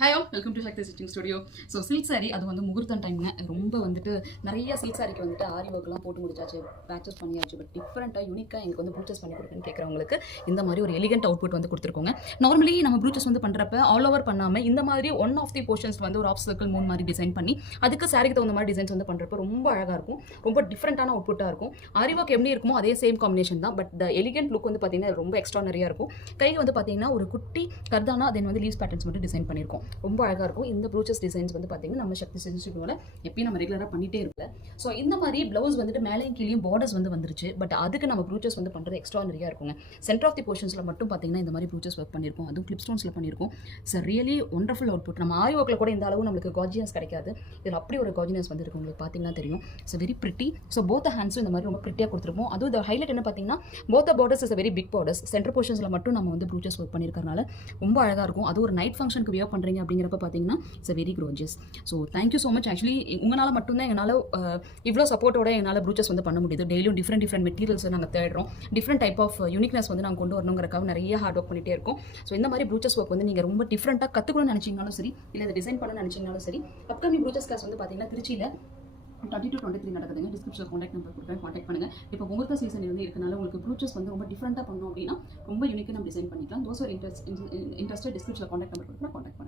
Hi all welcome to Shakti stitching studio. So silk sari அது வந்து முகூர்த்தம் டைம்ங்க ரொம்ப வந்துட்டு நிறைய சில்க் சாரிக்கு வந்துட்டு ஆரி ஒர்க்லாம் போட்டு முடிச்சாச்சு, பேச்சஸ் பண்ணியாச்சு. பட் டிஃப்ரெண்ட்டாக யூனிக்காக எனக்கு வந்து ப்ளூச்சஸ் பண்ணி கொடுக்குன்னு கேட்குறவங்களுக்கு இந்த மாதிரி ஒரு எலிகென்ட் அவுட்புட் வந்து கொடுத்துருக்கோங்க. நார்மலி நம்ம ப்ளூச்சஸ் வந்து பண்ணுறப்ப ஆல் ஓவர் பண்ணாமல் இந்த மாதிரி ஒன் ஆஃப் தி போர்ஷன்ஸ் வந்து ஒரு ஆஃப் சர்க்கிள் மூணு மாதிரி டிசைன் பண்ணி அதுக்கு சாரிக்கு தகுந்த மாதிரி டிசைன்ஸ் வந்து பண்ணுறப்ப ரொம்ப அழகாக இருக்கும், ரொம்ப டிஃப்ரெண்ட்டான அவுட்புட்டாக இருக்கும். ஆரி ஒர்க் எப்படி இருக்குமோ அதே சேம் காம்பினேஷன் தான், பட் த எலிகென்ட் லுக் வந்து பார்த்தீங்கன்னா ரொம்ப எக்ஸ்ட்ரானரியாக இருக்கும். கையில் வந்து பார்த்தீங்கன்னா ஒரு குட்டி கர்தானா தென் வந்து லீவ்ஸ் பேட்டர்ன்ஸ் மட்டும் டிசைன் பண்ணியிருக்கோம், ரொம்ப அழகாக இருக்கும். இந்த ப்ரூச்சஸ் டிசைன்ஸ் வந்து பார்த்தீங்கன்னா நம்ம சக்தி ஸ்டிச்சிங்கோட எப்பயும் நம்ம ரெகுலராக பண்ணிட்டே இருக்கல. ஸோ இந்த மாதிரி ப்ளவுஸ் வந்துட்டு மேலேயும் கீழேயும் பார்டர்ஸ் வந்து வந்துருச்சு, பட் அதுக்கு நம்ம ப்ரூச்சஸ் வந்து பண்ணுறது எக்ஸ்ட்ரானரியாக இருக்குங்க. சென்டர் ஆஃப் தி போர்ஷன்ஸில் மட்டும் பார்த்தீங்கன்னா இந்த மாதிரி ப்ரூச்சஸ் ஒர்க் பண்ணியிருக்கோம், அதுவும் கிளிப் ஸ்டோன்ஸில் பண்ணியிருக்கோம். So really wonderful output. நம்ம ஆரி ஒர்க்கில் கூட இந்த அளவு நம்மளுக்கு கார்ஜினஸ் கிடைக்காது, இதில் அப்படி ஒரு கார்ஜினஸ் வந்து இருக்கும், உங்களுக்கு பார்த்தீங்கன்னா தெரியும். So very pretty. So both ஹேண்ட்ஸும் இந்த மாதிரி ரொம்ப பிரிட்டியாக கொடுத்துருப்போம். அதுவும் இந்த ஹைலைட் என்ன பார்த்தீங்கன்னா both borders is very big borders. Centre போர்ஷன்ஸில் மட்டும் நம்ம வந்து ப்ரூச்சஸ் ஒர்க் பண்ணியிருக்கறனால ரொம்ப அழகாக இருக்கும். அது ஒரு நைட் ஃபங்க்ஷனுக்கு வியர் பண்ணுறீங்க அப்படிங்கிறப்ப பார்த்தீங்கன்னா it's very gorgeous. So thank you so much. Actually உங்களால் மட்டும்தான் எங்களால் இவ்வளோ சப்போர்ட்டோட எங்களால் ப்ரூச்சஸ் வந்து பண்ண முடியுது. டெய்லியும் டிஃப்ரெண்ட் மெட்டீரியல்ஸை நாங்கள் தேடுறோம், டிஃப்ரெண்ட் டைப் ஆஃப் யூனிக்னஸ் வந்து நாங்கள் கொண்டு வரணுங்கிறக்காக நிறைய ஹார்ட் ஒர்க் பண்ணிகிட்டே இருக்கோம். ஸோ இந்த மாதிரி ப்ரூச்சஸ் ஒர்க் வந்து நீங்கள் ரொம்ப டிஃப்ரெண்ட்டாக கற்றுக்கணும்னு நினச்சிங்கனாலும் சரி, இல்லை இதை டிசைன் பண்ண நினச்சிங்கனாலும் சரி, அப்கமிங் ப்ரூச்சஸ் கிளாஸ் வந்து பார்த்தீங்கன்னா திருச்சியில் 20 to 23 நடக்குதுங்க. டிஸ்கிரிப்ஷனில் காண்டாக்ட் நம்பர் கொடுக்குறேன், காண்டாக்ட் பண்ணுங்கள். இப்போ முகூர்த்த சீசன் வந்து இருக்கனால உங்களுக்கு ப்ரூச்சஸ் வந்து ரொம்ப டிஃப்ரெண்ட்டாக பண்ணணும் அப்படின்னா ரொம்ப யூனிக்காக நம்ம டிசைன் பண்ணிக்கலாம். தோஸ் ஆர் இன்ட்ரெஸ்டட் டிஸ்கிரிப்ஷனில் காண்டாக்ட் நம்பர் கொடுக்குறேன், காண்டாக்ட் பண்ணுங்கள்.